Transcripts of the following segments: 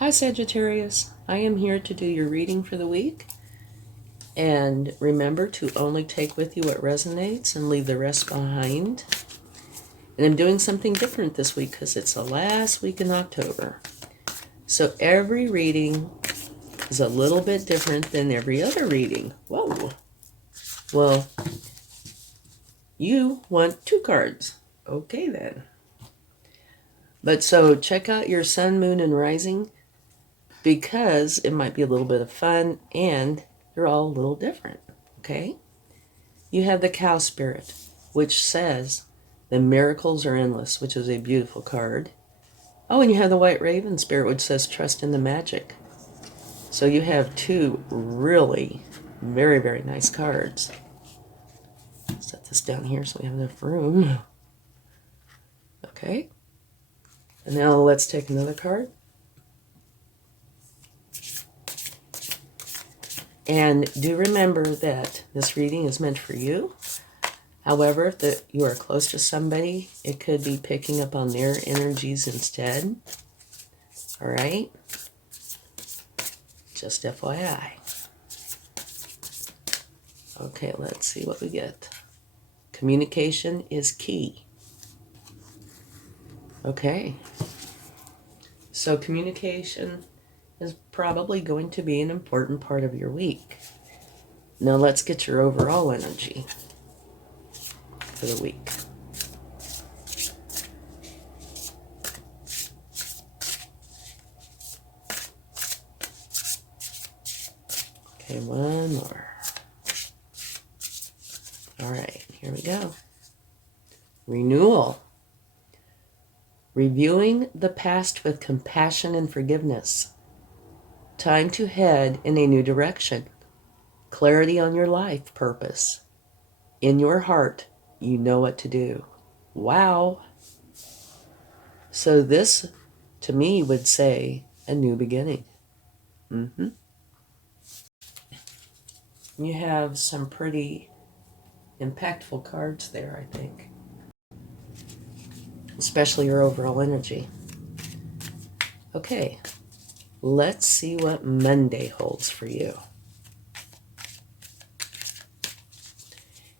Hi Sagittarius, I am here to do your reading for the week. And remember to only take with you what resonates and leave the rest behind. And I'm doing something different this week because it's the last week in October. So every reading is a little bit different than every other reading. Whoa. Well, you want 2 cards. Okay then. But so check out your sun, moon, and rising because it might be a little bit of fun and they're all a little different. Okay? You have the Cow Spirit, which says the miracles are endless, which is a beautiful card. Oh, and you have the White Raven Spirit, which says trust in the magic. So you have 2 really very, very nice cards. Set this down here so we have enough room. Okay. And now let's take another card. And do remember that this reading is meant for you. However, if you are close to somebody, it could be picking up on their energies instead. All right? Just FYI. Okay, let's see what we get. Communication is key. Okay. So communication is probably going to be an important part of your week. Now let's get your overall energy for the week. Okay, one more. All right, here we go. Renewal. Reviewing the past with compassion and forgiveness. Time to head in a new direction. Clarity on your life purpose. In your heart, you know what to do. Wow. So this, to me, would say a new beginning. You have some pretty impactful cards there, I think. Especially your overall energy. Okay, let's see what Monday holds for you.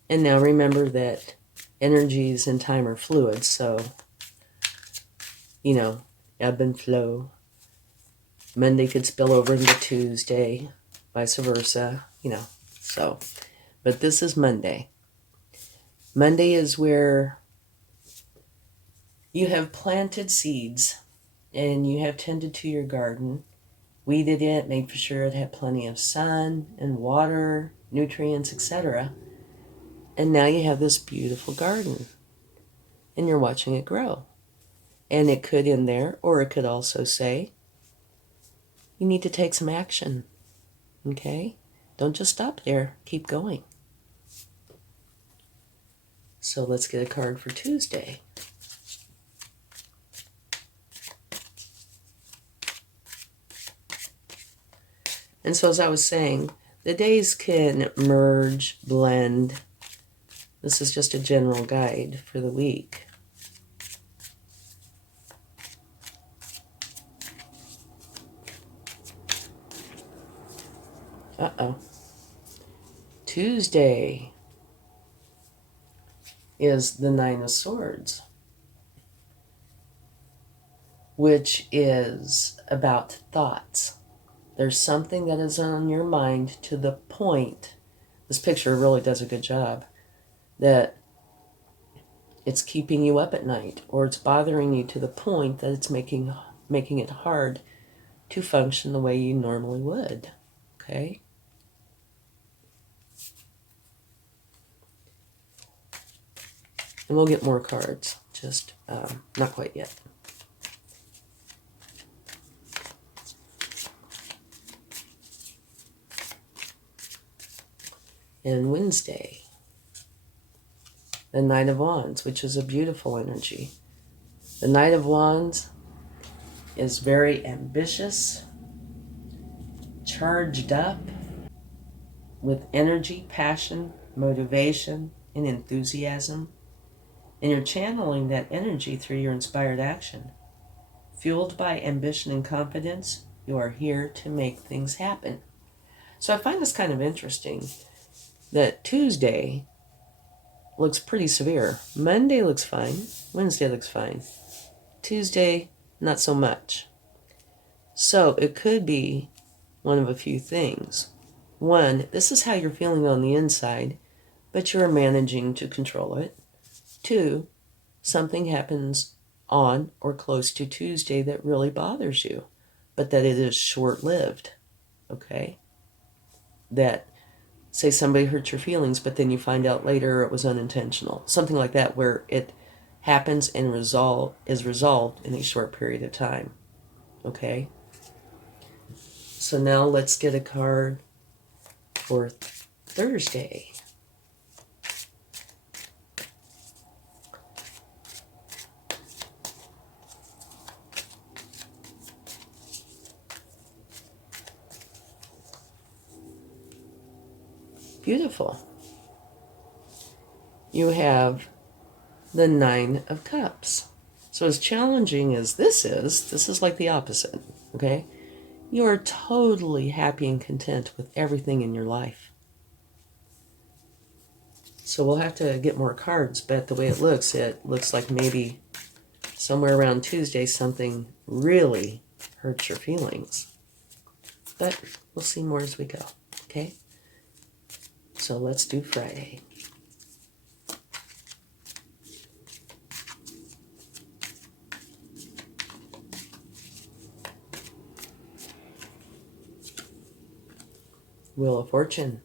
And now remember that energies and time are fluid, so, ebb and flow. Monday could spill over into Tuesday, vice versa, so. But this is Monday. Monday is where you have planted seeds and you have tended to your garden, weeded it, made for sure it had plenty of sun and water, nutrients, etc. And now you have this beautiful garden and you're watching it grow. And it could end there, or it could also say, you need to take some action, okay? Don't just stop there, keep going. So let's get a card for Tuesday. And so as I was saying, the days can merge, blend. This is just a general guide for the week. Uh-oh. Tuesday is the Nine of Swords, which is about thoughts. There's something that is on your mind to the point, this picture really does a good job, that it's keeping you up at night, or it's bothering you to the point that it's making it hard to function the way you normally would, okay? And we'll get more cards, just not quite yet. And Wednesday, the Knight of Wands, which is a beautiful energy. The Knight of Wands is very ambitious, charged up with energy, passion, motivation, and enthusiasm. And you're channeling that energy through your inspired action. Fueled by ambition and confidence, You are here to make things happen. So I find this kind of interesting that Tuesday looks pretty severe. Monday looks fine. Wednesday looks fine. Tuesday, not so much. So it could be one of a few things. One, this is how you're feeling on the inside, but you're managing to control it. Two, something happens on or close to Tuesday that really bothers you, but that it is short-lived, okay? That, say somebody hurt your feelings, but then you find out later it was unintentional. Something like that, where it happens and is resolved in a short period of time, okay? So now let's get a card for Thursday. Beautiful. You have the Nine of Cups. So as challenging as this is like the opposite, okay? You are totally happy and content with everything in your life. So we'll have to get more cards, but the way it looks like maybe somewhere around Tuesday something really hurts your feelings. But we'll see more as we go, okay? So let's do Friday. Wheel of Fortune.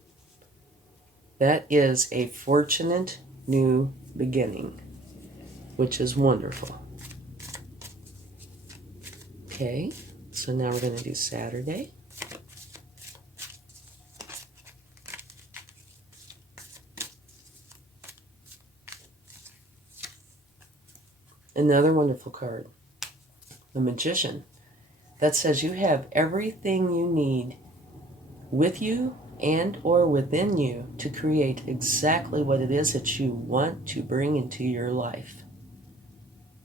That is a fortunate new beginning, which is wonderful. Okay, so now we're going to do Saturday. Another wonderful card, the Magician. That says you have everything you need with you and or within you to create exactly what it is that you want to bring into your life.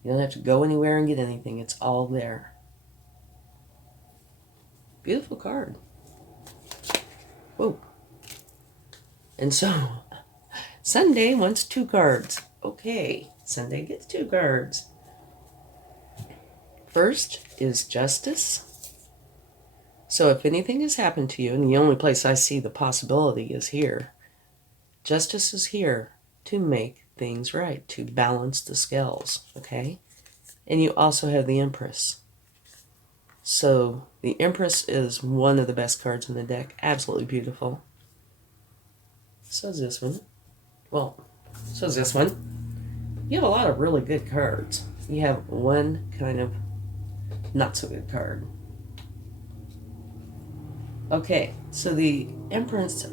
You don't have to go anywhere and get anything. It's all there. Beautiful card. Whoa. And so, Sunday wants 2 cards. Okay, Sunday gets 2 cards. First is Justice. So if anything has happened to you, and the only place I see the possibility is here, Justice is here to make things right, to balance the scales, okay? And you also have the Empress. So the Empress is one of the best cards in the deck. Absolutely beautiful. So is this one. Well, so is this one. You have a lot of really good cards. You have one kind of not so good card. Okay, so the Empress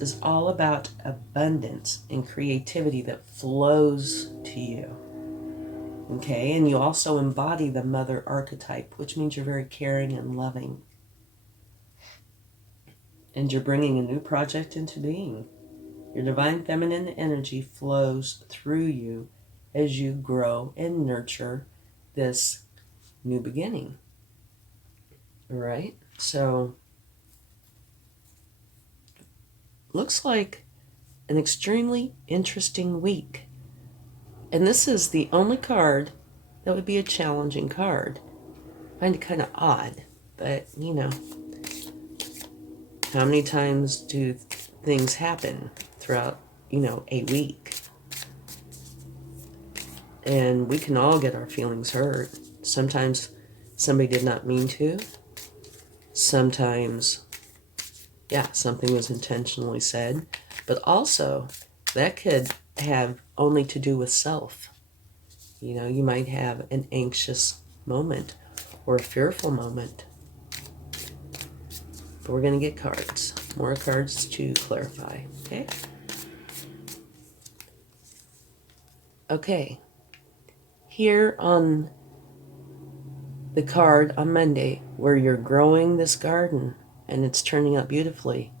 is all about abundance and creativity that flows to you. Okay, and you also embody the mother archetype, which means you're very caring and loving. And you're bringing a new project into being. Your divine feminine energy flows through you as you grow and nurture this new beginning. All right, so looks like an extremely interesting week. And this is the only card that would be a challenging card. I find it kind of odd, but you know, how many times do things happen throughout, a week? And we can all get our feelings hurt. Sometimes somebody did not mean to. Sometimes, something was intentionally said. But also, that could have only to do with self. You might have an anxious moment or a fearful moment. But we're going to get cards. More cards to clarify, okay? Okay. Here on the card on Monday, where you're growing this garden and it's turning out beautifully,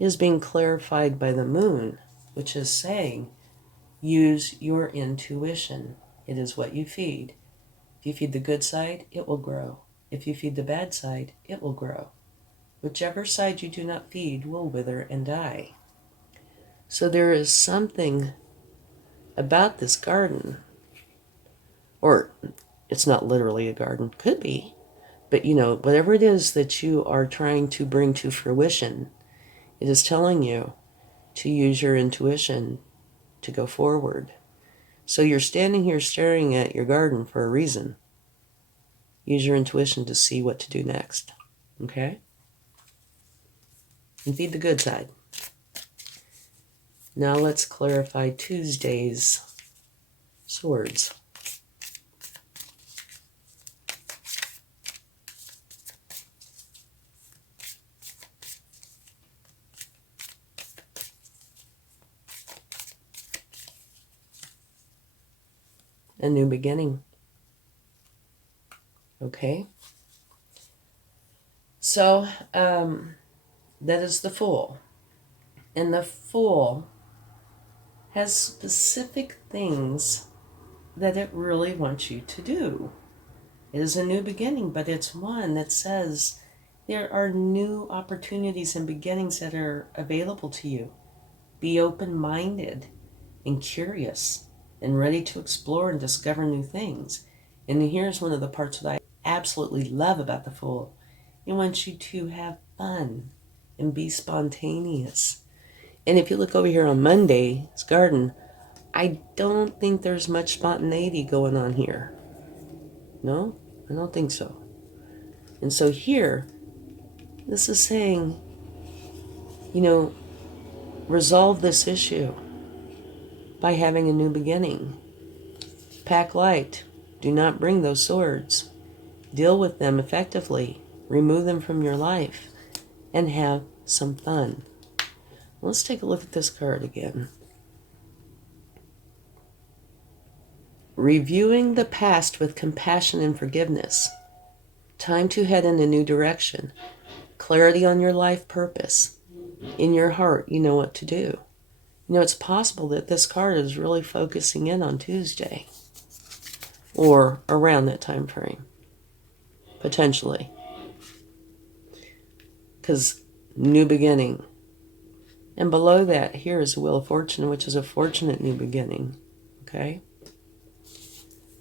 is being clarified by the moon, which is saying, use your intuition. It is what you feed. If you feed the good side, it will grow. If you feed the bad side, it will grow. Whichever side you do not feed will wither and die. So there is something about this garden, or it's not literally a garden, could be, but whatever it is that you are trying to bring to fruition, it is telling you to use your intuition to go forward. So you're standing here staring at your garden for a reason. Use your intuition to see what to do next. Okay? And feed the good side. Now let's clarify Tuesday's swords. A new beginning. Okay? So, that is the Fool. And the Fool has specific things that it really wants you to do. It is a new beginning, but it's one that says there are new opportunities and beginnings that are available to you. Be open-minded and curious and ready to explore and discover new things. And here's one of the parts that I absolutely love about the Fool. It wants you to have fun and be spontaneous. And if you look over here on Monday's garden, I don't think there's much spontaneity going on here. No, I don't think so. And so here, this is saying, resolve this issue by having a new beginning. Pack light. Do not bring those swords. Deal with them effectively. Remove them from your life and have some fun. Let's take a look at this card again. Reviewing the past with compassion and forgiveness. Time to head in a new direction. Clarity on your life purpose. In your heart, you know what to do. It's possible that this card is really focusing in on Tuesday or around that time frame, potentially. Because new beginning. And below that, here is the Wheel of Fortune, which is a fortunate new beginning. Okay?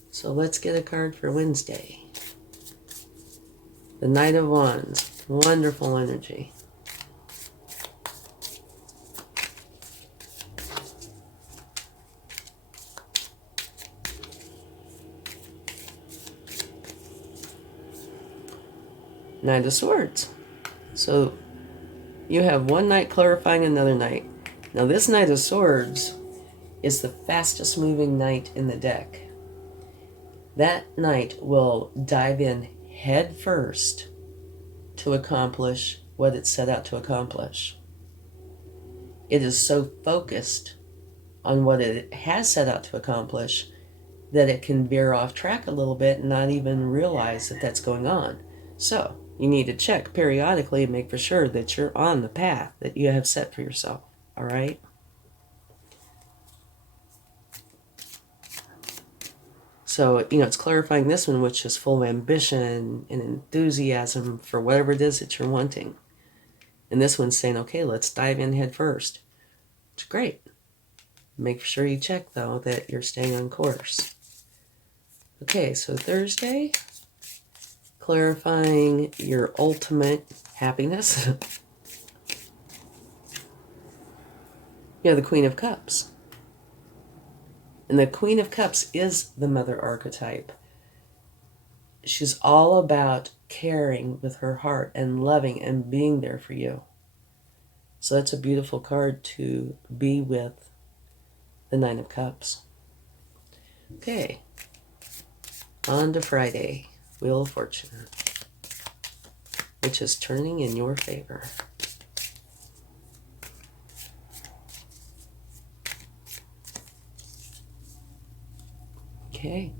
So let's get a card for Wednesday. The Knight of Wands. Wonderful energy. Knight of Swords. So you have one knight clarifying another knight. Now this Knight of Swords is the fastest moving knight in the deck. That knight will dive in head first to accomplish what it set out to accomplish. It is so focused on what it has set out to accomplish that it can veer off track a little bit and not even realize that that's going on. So you need to check periodically and make for sure that you're on the path that you have set for yourself. All right? So, it's clarifying this one, which is full of ambition and enthusiasm for whatever it is that you're wanting. And this one's saying, okay, let's dive in head first. It's great. Make sure you check, though, that you're staying on course. Okay, so Thursday, clarifying your ultimate happiness. You have the Queen of Cups. And the Queen of Cups is the mother archetype. She's all about caring with her heart and loving and being there for you. So that's a beautiful card to be with the Nine of Cups. Okay. On to Friday. Wheel of Fortune, which is turning in your favor. Okay.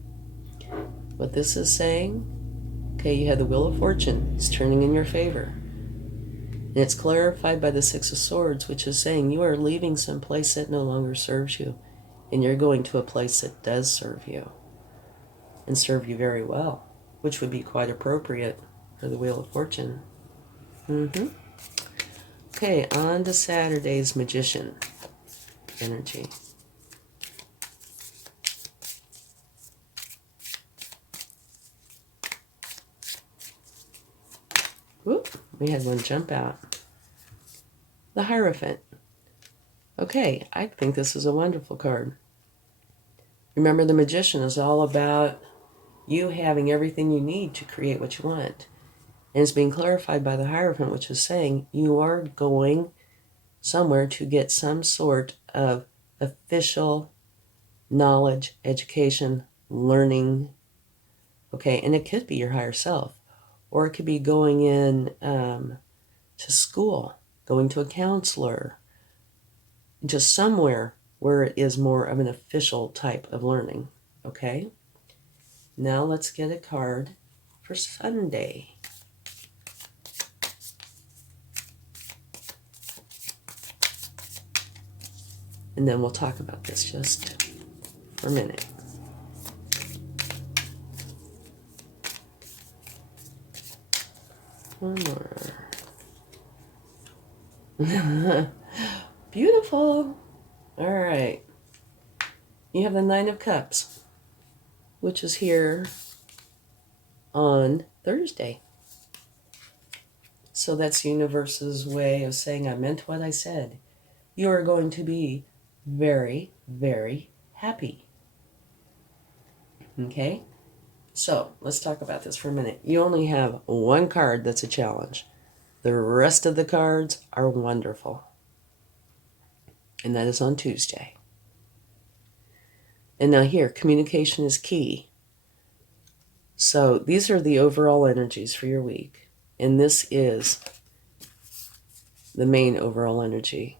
What this is saying, okay, you have the Wheel of Fortune. It's turning in your favor. And it's clarified by the Six of Swords, which is saying you are leaving some place that no longer serves you. And you're going to a place that does serve you. And serve you very well. which would be quite appropriate for the Wheel of Fortune. Okay, on to Saturday's Magician energy. Whoop, we had one jump out. The Hierophant. Okay, I think this is a wonderful card. Remember, the Magician is all about you having everything you need to create what you want. And it's being clarified by the Hierophant, which is saying you are going somewhere to get some sort of official knowledge, education, learning. Okay, and it could be your higher self, or it could be going in to school, going to a counselor, just somewhere where it is more of an official type of learning. Okay, now let's get a card for Sunday. And then we'll talk about this just for a minute. One more. Beautiful. All right. You have the Nine of Cups, which is here on Thursday. So that's the universe's way of saying I meant what I said. You are going to be very, very happy. Okay? So let's talk about this for a minute. You only have one card that's a challenge. The rest of the cards are wonderful. And that is on Tuesday. And now here, communication is key. So these are the overall energies for your week. And this is the main overall energy.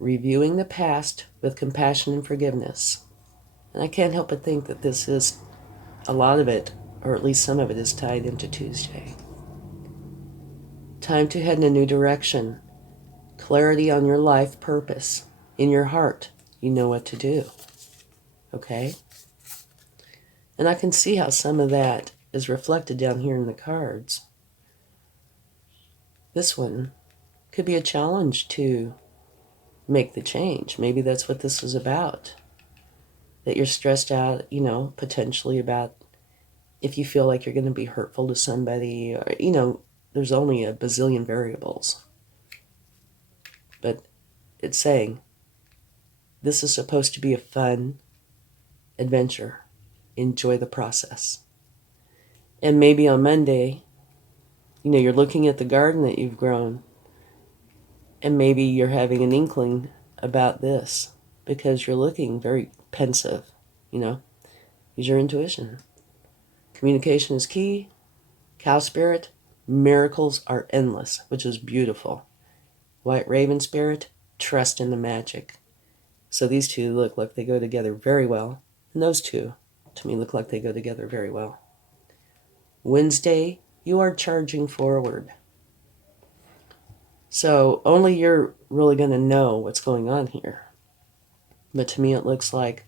Reviewing the past with compassion and forgiveness. And I can't help but think that this is, a lot of it, or at least some of it, is tied into Tuesday. Time to head in a new direction. Clarity on your life purpose. In your heart, you know what to do. Okay? And I can see how some of that is reflected down here in the cards. This one could be a challenge to make the change. Maybe that's what this is about. That you're stressed out, potentially about if you feel like you're going to be hurtful to somebody, or, there's only a bazillion variables. But it's saying this is supposed to be a fun adventure. Enjoy the process. And maybe on Monday, you're looking at the garden that you've grown, and maybe you're having an inkling about this because you're looking very pensive, use your intuition. Communication is key. Cow spirit, miracles are endless, which is beautiful. White raven spirit, trust in the magic. So these two look like they go together very well. And those two, to me, look like they go together very well. Wednesday, you are charging forward. So only you're really going to know what's going on here. But to me, it looks like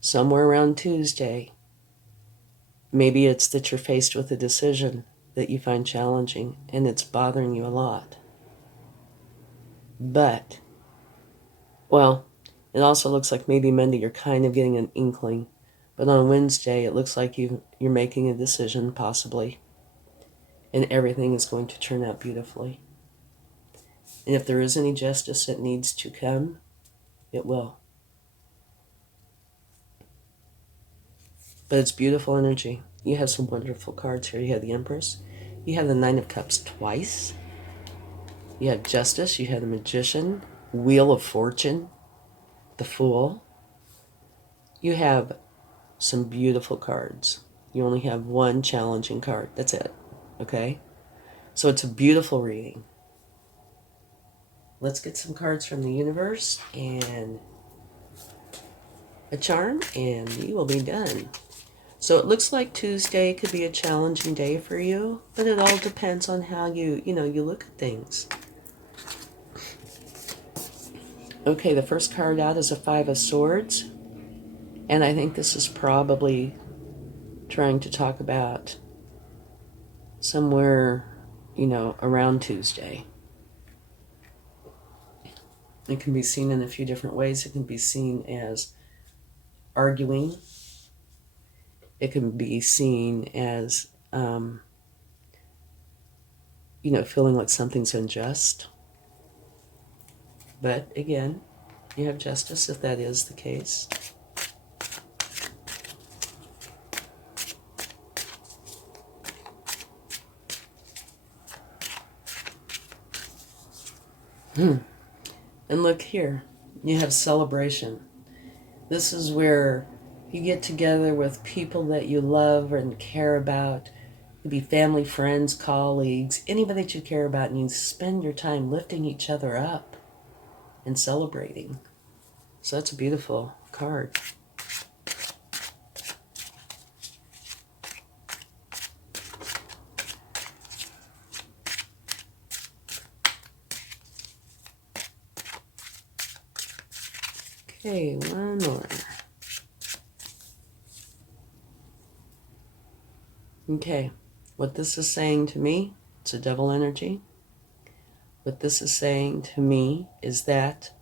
somewhere around Tuesday, maybe it's that you're faced with a decision that you find challenging and it's bothering you a lot. But, well, it also looks like maybe Monday you're kind of getting an inkling. But on Wednesday, it looks like you're making a decision, possibly. And everything is going to turn out beautifully. And if there is any justice that needs to come, it will. But it's beautiful energy. You have some wonderful cards here. You have the Empress. You have the Nine of Cups twice. You have Justice. You have the Magician. Wheel of Fortune. The Fool. You have some beautiful cards. You only have one challenging card. That's it. Okay? So it's a beautiful reading. Let's get some cards from the universe and a charm, and you will be done. So it looks like Tuesday could be a challenging day for you, but it all depends on how you look at things. Okay, the first card out is a Five of Swords, and I think this is probably trying to talk about somewhere, around Tuesday. It can be seen in a few different ways. It can be seen as arguing. It can be seen as, feeling like something's unjust. But again, you have justice if that is the case. And look here, you have celebration. This is where you get together with people that you love and care about. It could be family, friends, colleagues, anybody that you care about, and you spend your time lifting each other up and celebrating. So that's a beautiful card. Okay, one more. Okay, what this is saying to me, it's a devil energy. What this is saying to me is that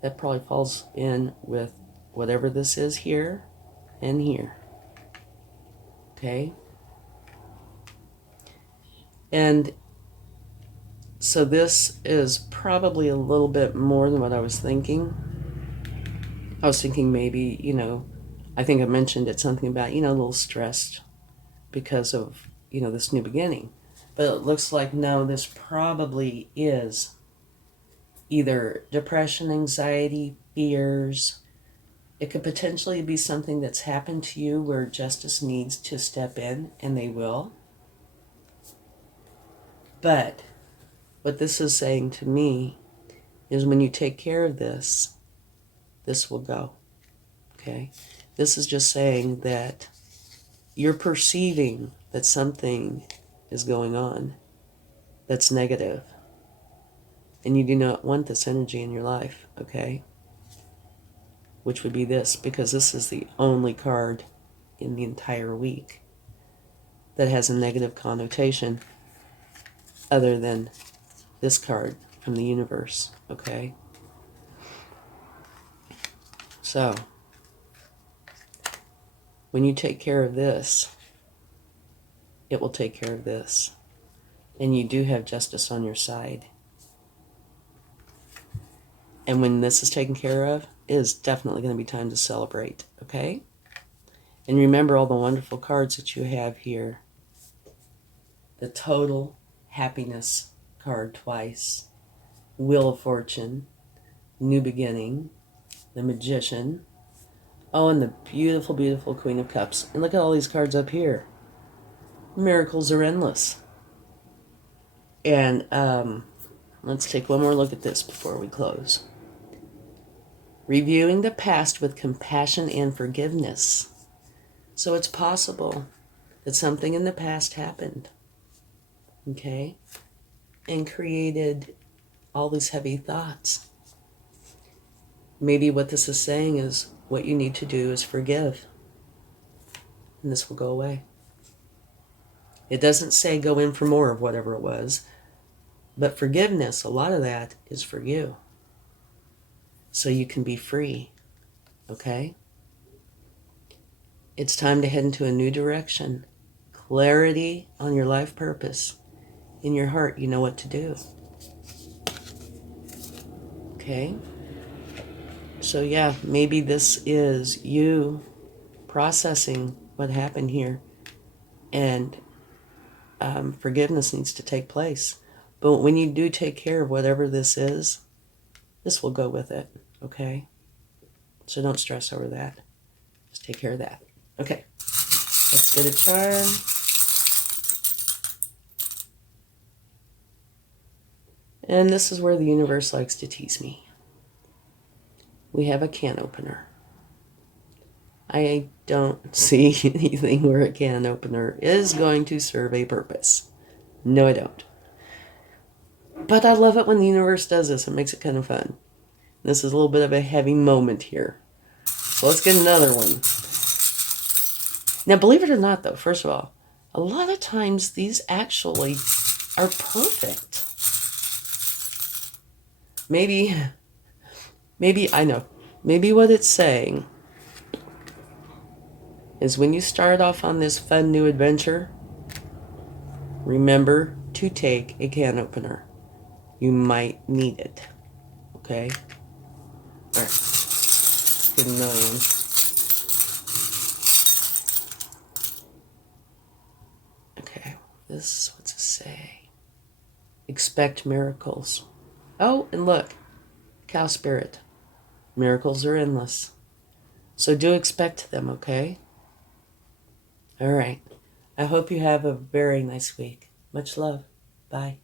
probably falls in with whatever this is here and here. Okay? And so this is probably a little bit more than what I was thinking. I was thinking maybe, I think I mentioned it, something about, a little stressed because of, this new beginning. But it looks like, no, this probably is either depression, anxiety, fears. It could potentially be something that's happened to you where justice needs to step in, and they will. But what this is saying to me is when you take care of this, this will go. Okay? This is just saying that you're perceiving that something is going on that's negative. And you do not want this energy in your life, okay? Which would be this, because this is the only card in the entire week that has a negative connotation other than this card from the universe, okay? So, when you take care of this, it will take care of this. And you do have justice on your side. And when this is taken care of, it is definitely going to be time to celebrate, okay? And remember all the wonderful cards that you have here. The Total Happiness card twice. Wheel of Fortune. New Beginning. The Magician. Oh, and the beautiful, beautiful Queen of Cups. And look at all these cards up here. Miracles are endless. And let's take one more look at this before we close. Reviewing the past with compassion and forgiveness. So it's possible that something in the past happened, okay, and created all these heavy thoughts. Maybe what this is saying is what you need to do is forgive, and this will go away. It doesn't say go in for more of whatever it was, but forgiveness, a lot of that is for you. So you can be free, okay? It's time to head into a new direction. Clarity on your life purpose. In your heart, you know what to do. Okay? So yeah, maybe this is you processing what happened here, and forgiveness needs to take place. But when you do take care of whatever this is, this will go with it, okay? So don't stress over that. Just take care of that. Okay, let's get a charm. And this is where the universe likes to tease me. We have a can opener. I don't see anything where a can opener is going to serve a purpose. No, I don't. But I love it when the universe does this. It makes it kind of fun. This is a little bit of a heavy moment here. So let's get another one. Now, believe it or not, though, first of all, a lot of times these actually are perfect. Maybe I know. Maybe what it's saying is when you start off on this fun new adventure, remember to take a can opener. You might need it. Okay? All right. Get another one. Okay. What's it say? Expect miracles. Oh, and look. Cow spirit. Miracles are endless. So do expect them, okay? All right. I hope you have a very nice week. Much love. Bye.